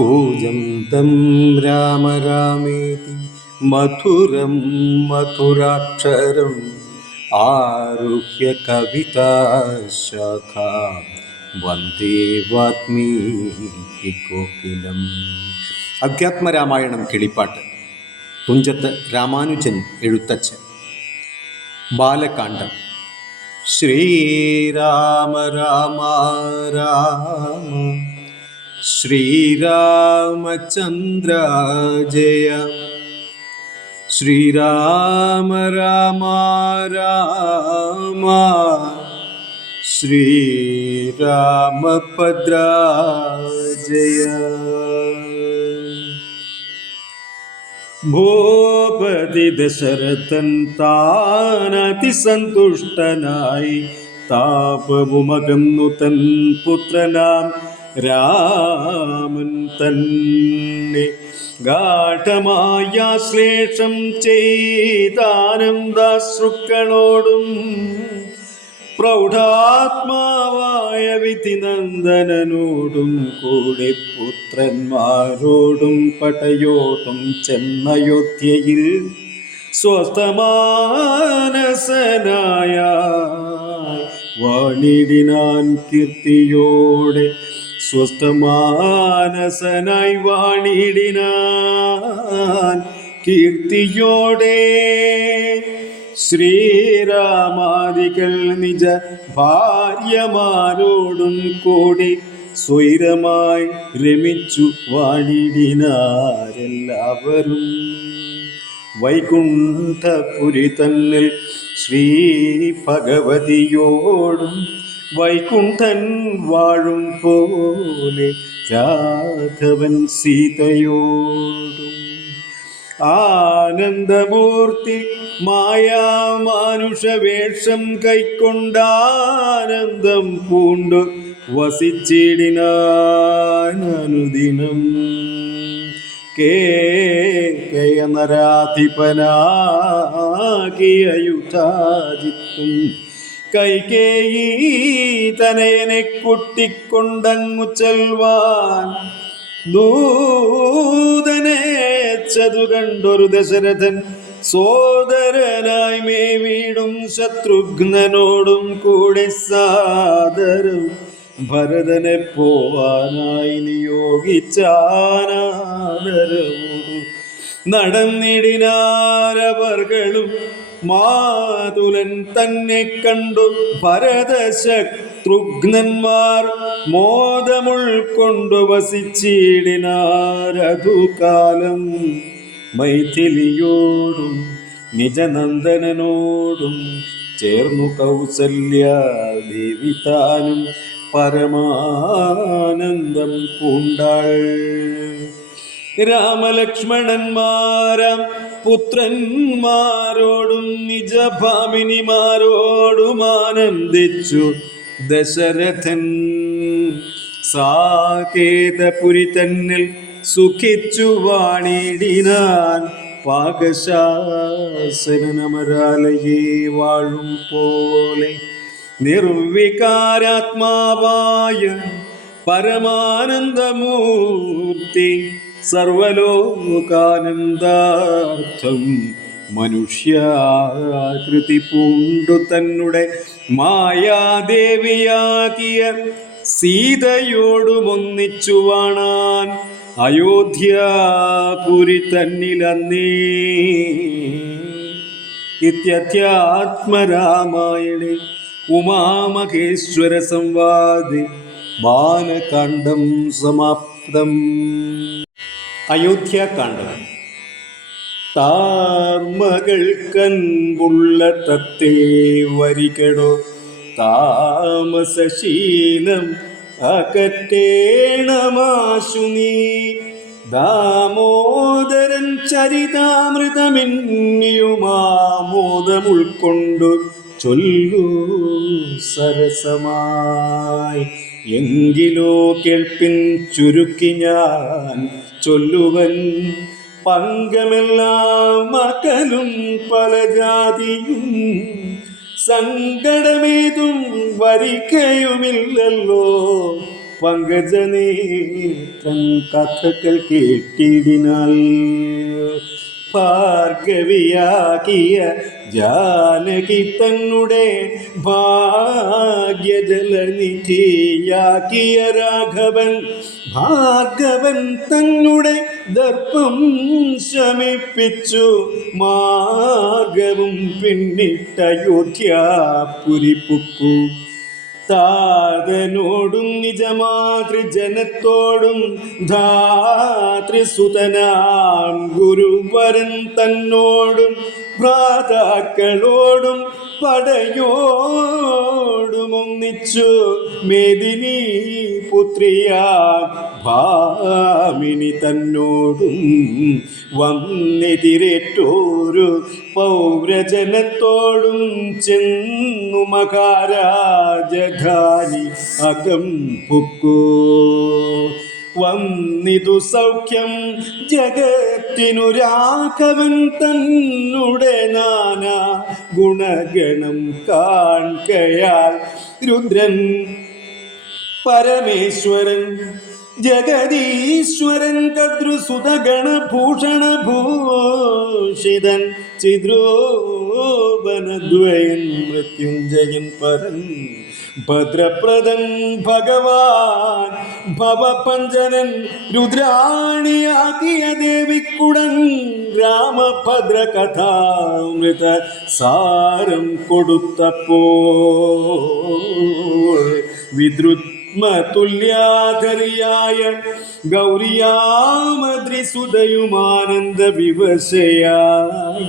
കൂജന്തം രാമ രാമേതി മധുരം മധുരാക്ഷരം ആരുഹ്യ കവിതാശാഖാം വന്ദേ വാത്മീകി കോകിലം. അധ്യാത്മരാമായണം കിളിപ്പാട്ട്. തുഞ്ചത്ത് രാമാനുജൻ എഴുത്തച്ഛൻ. ബാലകാണ്ഡം. ശ്രീരാമ രാമ രാമ ശ്രീരാമചന്ദ്ര ജയ. ശ്രീരാമ രാമ രാമ ശ്രീരാമഭദ്ര ജയ. ഭൂപതി ദശരഥൻ താനതിസന്തുഷ്ടനായി താപവുമകന്നു തൻ പുത്രനാം രാമൻ തന്നെ ഗാഠമായ ശ്ലേഷം ചെയ്താനന്ദാശ്രുക്കളോടും പ്രൗഢാത്മാവായ വിധിനന്ദനനോടും കൂടെ പുത്രന്മാരോടും പടയോടും ചെന്നയോധ്യയിൽ സ്വസ്ഥമാനസനായ വാണിടിനാൻ കീർത്തിയോടെ. സ്വസ്ഥമാനസനായി വാണിടിനാൻ കീർത്തിയോടെ. ശ്രീരാമാദികൾ നിജ ഭാര്യമാരോടും കൂടി സ്വൈരമായി രമിച്ചു വാണിടിനാരെല്ലാവരും. വൈകുണ്ഠപുരി തന്നിൽ ശ്രീ ഭഗവതിയോടും വൈകുണ്ഠൻ വാഴും പോലെ രാഘവൻ സീതയോടും. ആനന്ദമൂർത്തി മായാമാനുഷവേഷം കൈക്കൊണ്ടാനന്ദം പൂണ്ടു വസിച്ചിടിനാനുദിനം. കേകയനരാധിപനാകിയ യുധാജിത്തും കൈകേയീ തനയനെ കുട്ടിക്കൊണ്ടങ്ങു ചെൽവാൻ ദൂതനേച്ചതു കണ്ടൊരു ദശരഥൻ സോദരനായി മേവീടും ശത്രുഘ്നനോടും കൂടെ സാദരം ഭരതനെ പോവാനായി നിയോഗിച്ചാനാദരവും നടന്നിടിനാരവർകളും. മാതുലൻ തന്നെ കണ്ടു ഭരത ശത്രുഘ്നന്മാർ മോദമുൾക്കൊണ്ടു വസിച്ചിടിനാരതുകാലം. മൈഥിലിയോടും നിജനന്ദനോടും ചേർന്നു കൗസല്യാദേവി താനും പരമാനന്ദം പൂണ്ടാൾ. രാമലക്ഷ്മണന്മാരാം പുത്രന്മാരോടും നിജഭാമിനിമാരോടും ആനന്ദിച്ചു ദശരഥൻ. സാകേതപുരി തന്നിൽ സുഖിച്ചു വാണിടിനാൻ പാകശാസനമരാലയെ വാഴും പോലെ. നിർവികാരാത്മാവായ പരമാനന്ദമൂർത്തി സർവലോകാനന്ദാർത്ഥം മനുഷ്യാകൃതി പൂണ്ടു തന്നെ മായാദേവിയാകിയ സീതയോടുമൊന്നിച്ചു വാണാൻ അയോധ്യാപുരി തന്നിലന്നേ. ഇത്യധ്യാത്മരാമായണേ ഉമാമഹേശ്വര സംവാദേ ബാലകാണ്ഡം സമാപ്തം. അയോധ്യാകാണ്ഡം. താർമകൾ കൻപുള്ള തത്തേ വരികടോ താമസശീലം അകറ്റേണമാശു നീ. ദാമോദരൻ ചരിതാമൃതമെന്നിയുമാമോദമുൾക്കൊണ്ടു ചൊല്ലു സരസമായി. എങ്കിലോ കേൾപ്പിൻ ചുരുക്കി ഞാൻ ചൊല്ലുവൻ. പങ്കമെല്ലാം മകലും പല ജാതിയും സങ്കടമേതും വരിക്കയുമില്ലല്ലോ. പങ്കജനേത്രൻ കഥകൾ കേട്ടിടിനാൽ ഭാർഗവിയാകിയ ജാനകി തന്നെ ഭാഗ്യജലനിധിയാക്കിയ രാഘവൻ ഭാർഗവൻ തന്നെ ദർപ്പം ശമിപ്പിച്ചു മാർഗവും പിന്നിട്ട അയോധ്യാപുരി പുക്കു താതനോടും നിജമാതൃജനത്തോടും ധാതൃസുതനാം ഗുരുവരൻ തന്നോടും ഭ്രാതാക്കളോടും പടയോടും ഒന്നിച്ചു മേദിനി പുത്രിയാ ഭാമിനി തന്നോടും വന്നെതിരേറ്റോരു പൗരജനത്തോടും ചെന്നു മഹാരാജധാനി അകം പുക്കു വന്നിതു സൗഖ്യം ജഗത്തിനു രാഘവൻ തന്നെ നാനാ ഗുണഗണം കാൺകയാൽ രുദ്രൻ പരമേശ്വരൻ ജഗദീശ്വരൻ കദ്രുസുതഗണഭൂഷണഭൂഷിതൻ ചിദ്രോപനദ്വയൻ മൃത്യുഞ്ജയൻ പരൻ ഭദ്രപ്രദൻ ഭഗവാൻ ഭവപഞ്ചനൻ രുദ്രാണിയാകിയ ദേവിക്കുടൻ രാമഭദ്ര കഥാമൃത സാരം കൊടുത്തപ്പോൾ തുല്യാധരിയായ ഗൗരിയാമദ്രിസുതയുമാനന്ദ വിവശയായി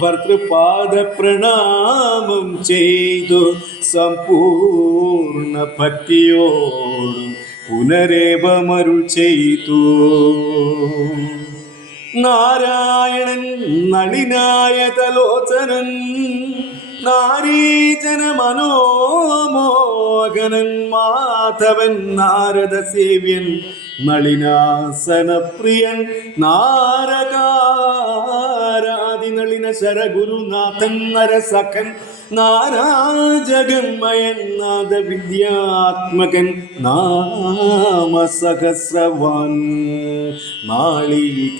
ഭർത്തൃപാദ പ്രണാമം ചെയ്തു സമ്പൂർണ്ണ ഭക്തിയോടും പുനരേവമരുൾ ചെയ്തു നാരായണൻ നളിനായതലോചനൻ നാരീജന മനോമോഹനൻ മാധവൻ നാരദ സേവ്യൻ നളിനാസന പ്രിയൻ നാരകാരാദി നളിന ശരഗുരുനാഥൻ നരസഖൻ നാരാജഗന്മയൻ നാദ വിദ്യാത്മകൻ നാമസഹസ്രവാൻ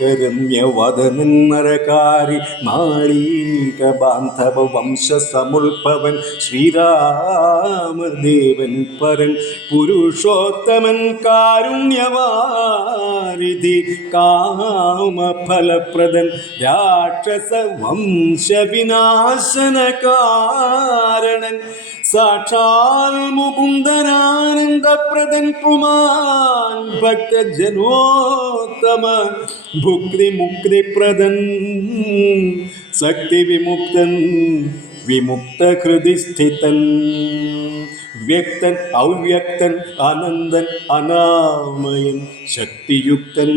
നാളീകരമ്യവദനൻ നരകാരി നാളീക ബാന്ധവ വംശ സമുൽഭവൻ ശ്രീരാമദേവൻ പരൻ പുരുഷോത്തമൻ കാരുണ്യവാരിധി കാമഫലപ്രദൻ രാക്ഷസ വംശവിനാശന കാരണൻ സാക്ഷാൽ മുകുന്ദനാനന്ദപ്രദൻ പുമാൻ ഭക്തജനോത്തമ ഭുക്തി മുക്തിപ്രദൻ ശക്തി വിമുക്തൻ വിമുക്ത ഹൃദി സ്ഥിതൻ വ്യക്തൻ ഔവ്യക്തൻ അനന്തൻ അനാമയൻ ശക്തിയുക്തൻ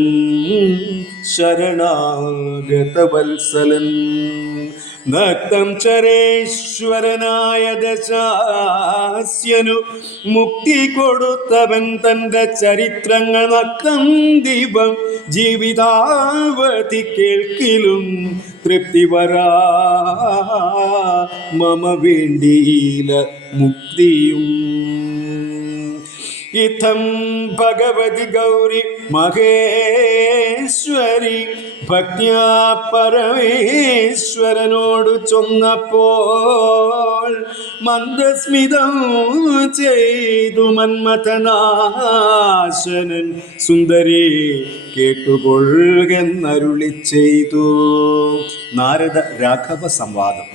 ശരണാഗതവത്സലൻ നക്തം ചരേശ്വരനായ ദശാസ്യനു മുക്തി കൊടുത്തവൻ തന്റെ ചരിത്രങ്ങൾ നക്തം ദീപം ജീവിതാവധി കേൾക്കിലും തൃപ്തി വരാ മമ വേണ്ടീല മുക്തിയും ഇത്തം ഭഗവതി ഗൗരി മഹേശ്വരി ഭക്തിയാ പരമേശ്വരനോട് ചൊന്നപ്പോൾ മന്ദസ്മിതം ചെയ്തു മന്മഥനാശനൻ സുന്ദരി കേട്ടുകൊള്ളുകെന്നരുളി ചെയ്തു. നാരദ രാഘവ സംവാദം.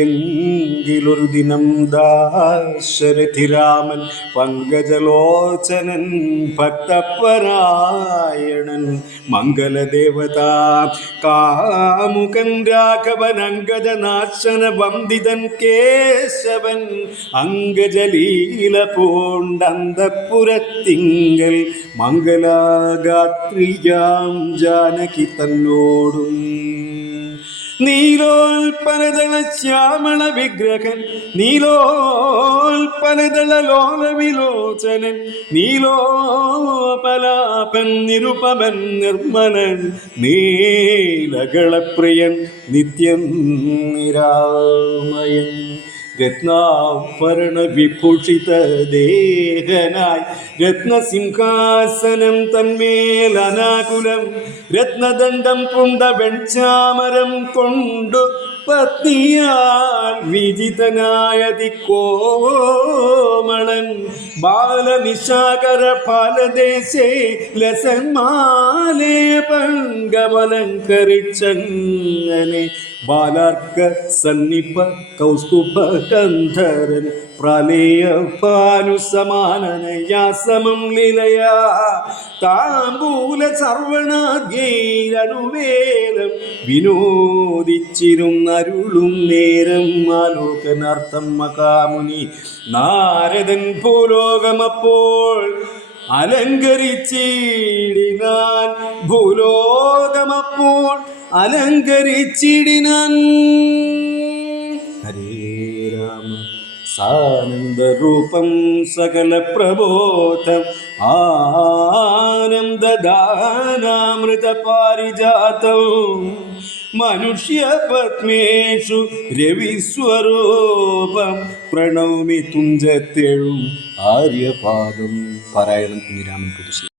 എങ്കിലൊരു ദിനം ദാശരഥിരാമൻ പങ്കജലോചനൻ ഭക്തപരായണൻ മംഗലദേവത കാമുകൻ രാഘവൻ അങ്കജനാശന വന്ദിതൻ കേശവൻ അങ്കജലീല പൂണ്ടന്തപുരത്തിങ്കൽ മംഗലാഗാത്രിയാം ജാനകി തന്നോടും നീലോൽപലദള ശ്യാമള വിഗ്രഹൻ നീലോൽപലദള ലോല വിലോചനൻ നീലോപലാപൻ നിരുപമൻ നിർമ്മലൻ നീലകളപ്രിയൻ നിത്യം നിരാമയൻ രത്നാഭരണ വിഭൂഷിത ദേഹനായി രത്നസിംഹാസനം തന്മേൽ അനാകുലം രത്നദണ്ഡം പുണ്ട വെൺചാമരം കൊണ്ടു പത്നിയാൽ വിജിതനായതി കോമളൻ ബാലനിശാകര ഫലദേശേ ലസന്മാലേ പങ്കമലങ്കരിച്ചങ്ങനെ ബാലാർക്ക സന്നിപ കൗസ്തുഭ ഗന്ധരൻ പ്രളയ ഭാനുസമാനനയാസമം ലീലയാ താമ്പൂല സർവണാദ്യൈരനുവേലം വിനോദിച്ചിരുന്നരുളും നേരം ആലോകനാർത്ഥം മകാമുനി നാരദൻ ഭൂലോകമപ്പോൾ അലങ്കരിച്ചിടിനാൻ ഭൂലോകമപ്പോൾ അലങ്കരിച്ചിടിനാൻ. ഹരേ രാമ സാനന്ദരൂപം സകല പ്രബോധം ആനന്ദദാനാമൃത പാരിജാതം മനുഷ്യപത്മേഷു രവിസ്വരൂപം പ്രണൗമി തുഞ്ചത്തെഴും ആര്യപാദം. പാരായണം കുഞ്ഞിരാമൻ പുതുശ്ശേരി.